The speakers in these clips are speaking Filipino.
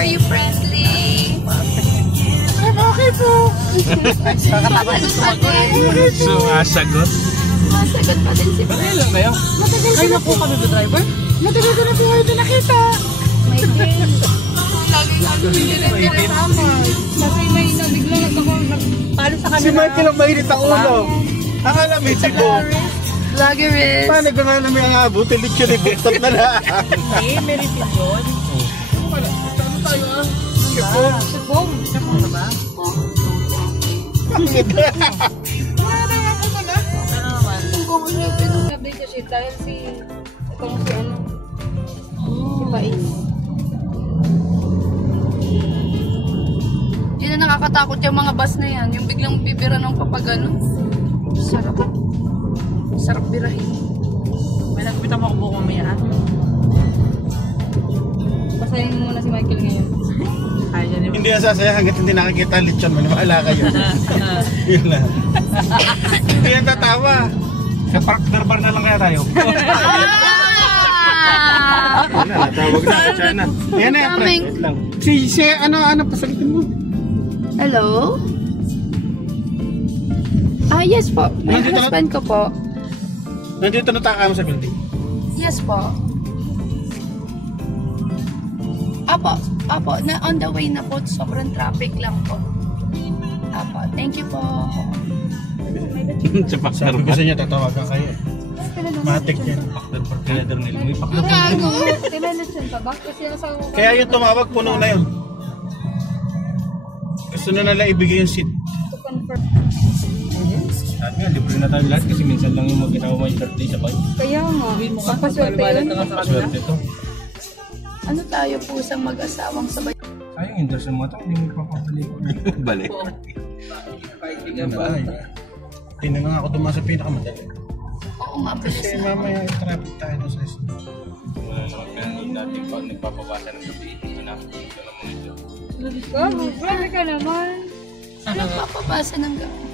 are you friendly? Okay po. Masagot pa din. Sumasagot. Masagot pa din si Bakit lang kayo? Matagal na po kami driver. Matagal ko na po kayo nakita. May din. Lagi hindi rin kasama. Kasi may nabiglang ako nagpalo sa kanila. Si Michael ang mainit ang ulo. Akala may sibo. Vloggerist. Paano ko nga namin ang abutin? Literally buktot na lang. Eh, meron din yun. Saan tayo ah? Sipong. Sipong na ba? Bakit? Ano naman? Kung ano yung pinag-update siya shit dahil si itong si ano. Si Pais. Yun na nakakatakot yung mga bus na yan. Yung biglang bibira ng papagano. Sarap. Sarap birahin. May nagpita mo ako buko mamaya. Basahin mo muna si Michael ngayon. Ay, yan yung... Hindi nasasaya hanggat hindi nakikita ang lechon. Maniwala kayo. Yun lang. Hindi yan tatawa. Sa park darbar na lang kaya tayo. Wala, natawag na. Siya na. Yan na yan. Si ano pasalitin mo? Hello? Ah, yes po. May Nandito husband ko po. Nandito nataka mo sa building. Yes po. Apo, na on the way na po. Sobrang traffic lang po. Apo, thank you po. Sa park Sabi darbar. gusto niya tatawagan kayo. Matik yan. Park darbar kaya Darnel. May park Ang darbar. gago. Tinalitsyon pa ba? Kasi ang asawa ko. Kaya yung tumawag, puno na yun. Gusto na nila ibigay yung seat. To confirm. Sabi nga, libre na tayo lahat kasi minsan lang yung mag-ginawa may birthday sa bike. Kaya nga. Papaswerte yun. Paswerte to. Ano tayo po sa mag-asawang sabay? Sayang, Henderson mo ito. Hindi mo papapali ko. Balik. Yan ba? Tingnan nga ako dumaan sa pinakamadali. Oo nga, bilis Kasi na. mamaya traffic tayo doon sa isla. Wala naman kaya natin pag nagpapabasa ng gabi. Ito na muna ito. Grabe ka naman. Nagpapabasa ng gabi.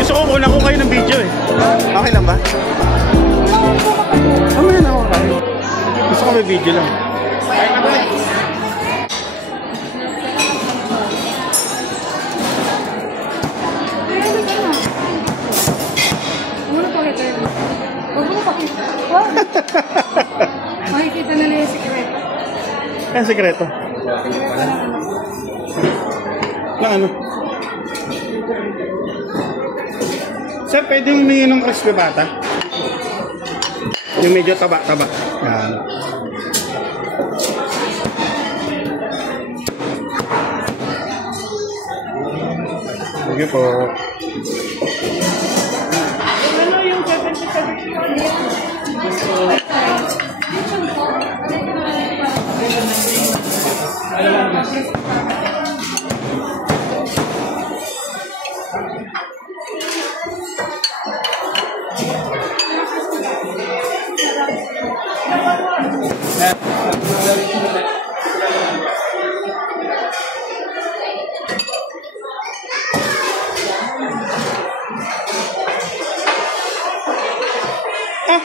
Gusto ko muna ko kayo ng video eh. Okay lang ba? Mamaya na ako kayo. Gusto ko may video lang. Muna pakita yun. Huwag mo pakita. Wow! Makikita na yung sikreto. Ang sekreto. Lang ano? Sir, pwede humingi ng crispy bata? Yung medyo taba-taba. Yan. Sige po. Ano yung 77? Ah,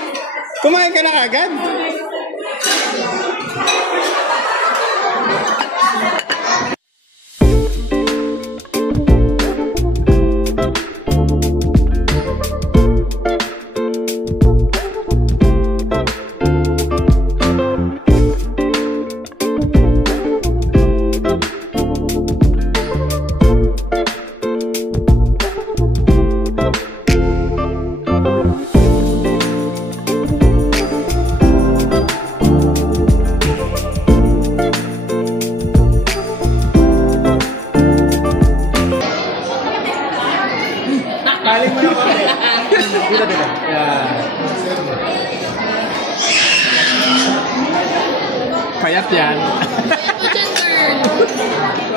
kumain ka na agad? Kaling mo yung konti. Dito. Yan. Payat yan. Ito dyan, girl. May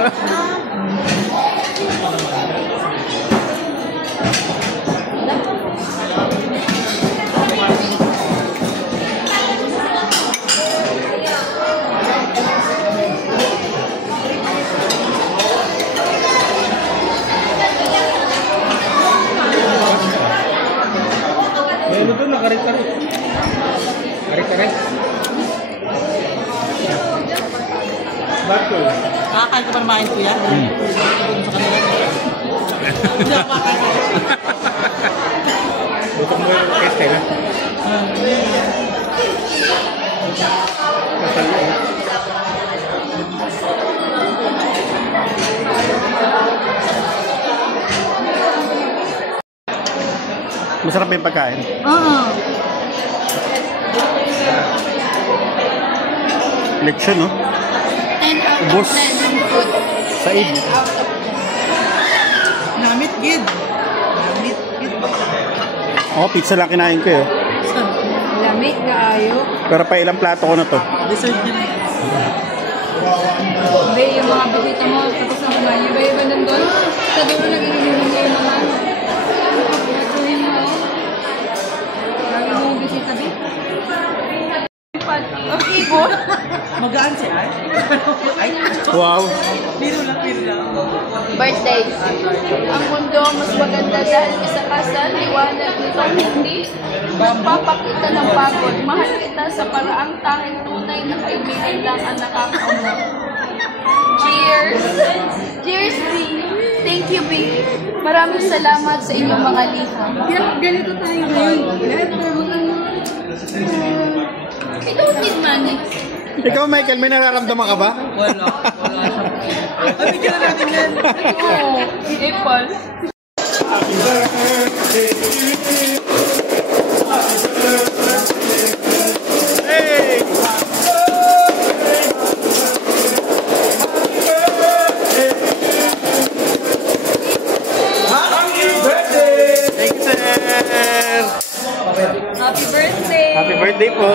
ano doon, nakarit-karit. Karit-karit. Bakit ko? Nakakain ka pa naman ko yan? Sa kanila. Hindi ako makain. Butong mo yung test eh, ha? Kasal yun. Masarap yung pagkain. Oo. Lechon, no? Ubos. Said. Namit gid. Namit gid. Oh, pizza lang kinain ko, eh. Lamig na ayo. Pero pa ilang plato ko na to. Dessert din. Be, yung mga bisita mo, tapos na kumain. Yung iba nandun, sa dulo nag-iinuman kayo naman. Gagawin mo. Lagi mo yung bisita, be. Okay, po. Magaan si Ay. Ay. Wow. Piro lang. Birthday. Ang mundo mas maganda dahil isa ka sa liwanag nito, hindi magpapakita ng pagod. Mahal kita sa paraang tanging tunay na kaibigan lang ang nakakauna. Cheers! Cheers, B! Thank you, B! Maraming salamat sa inyong mga liham. Ganito tayo ngayon. Lahat na I don't need money. Ikaw, Michael, may nararamdaman ka ba? Wala. Wala siya. Ay, bigyan na natin yan. Oo, Apple. Hey! Thank you, sir! Happy birthday! Happy birthday po!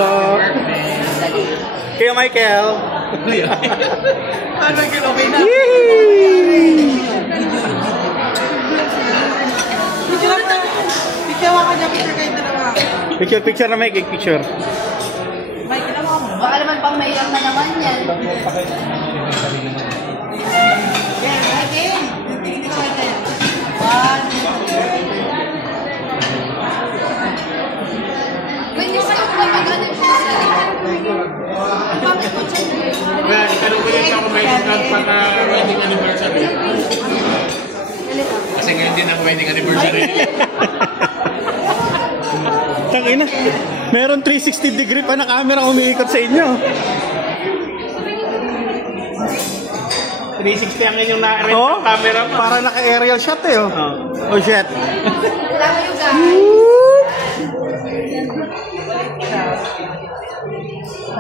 Kayo, Michael! Parang okay na. Picture lang tayo. Picture ka niya. Picture kayo dalawa. Picture na, Mike. Picture. Mike, kailangan mo. Baka naman pang mayroon na naman yan. Again. Tingin ko kayo. One. Pwede kayo na mag-ano po sa bakit po siya? Itanong ko yun sa kumain ng pagka-wedding anniversary. Kasi ngayon din ang wedding anniversary. Tangina. Meron 360 degree pa na camera umiikot sa inyo. 360 ang inyong na-rent Oh, ng camera mo. para naka-aerial shot eh. Oh, oh shit. Wala kayo guys.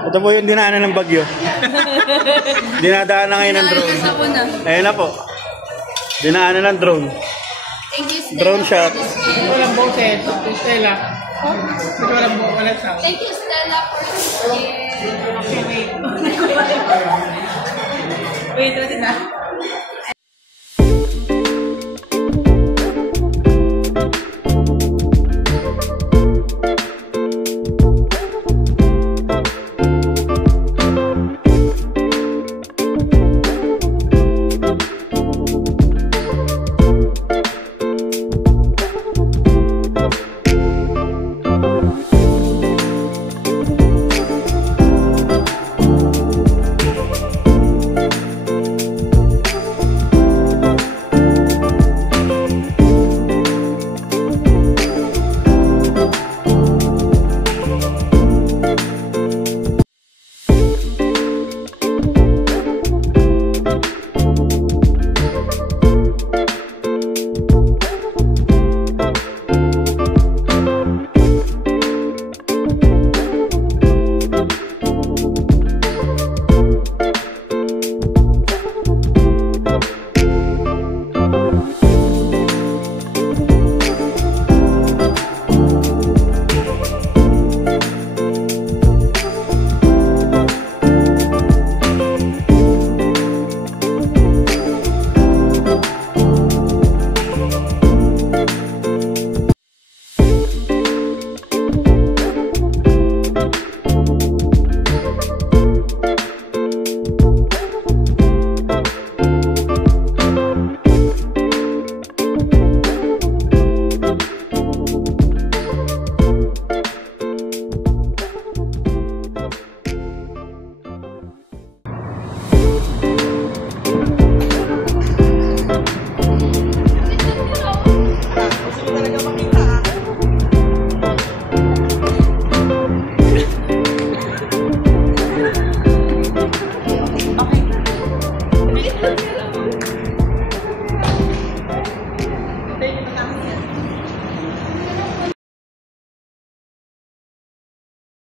Ito po yung dinaanan ng bagyo. Dinadaan na ngayon ng drone. Sa una. Ayun na po. Dinaanan ng drone. Thank you, Stella. Drone shot. Walang boses. Stella. Walang sound. Thank you, Stella, for this gift. Wait, natin na.